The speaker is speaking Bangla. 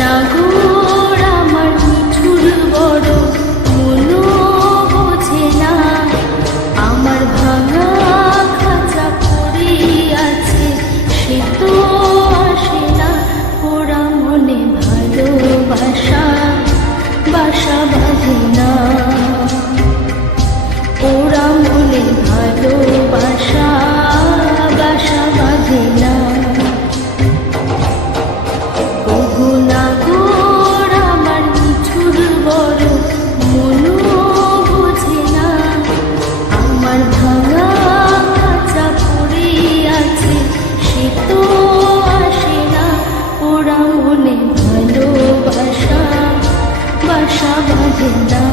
নাগর আমার নিঠুর বড় মনও বোঝে না, আমার ভাঙা খাঁচা পড়ে আছে সে তো আসে না। ওরা মনে ভালোবাসা বাসা বাঁধে না, ওরা মনে ভালোবাসা বাসা বাঁধে না। ওগো নাগর আমার নিঠুর বড় মনও বোঝে না, আমার ভাঙা খাঁচা পড়ে আছে সে তো আসে না। ওরা মনে ভালোবাসা বাসা বাঁধে না।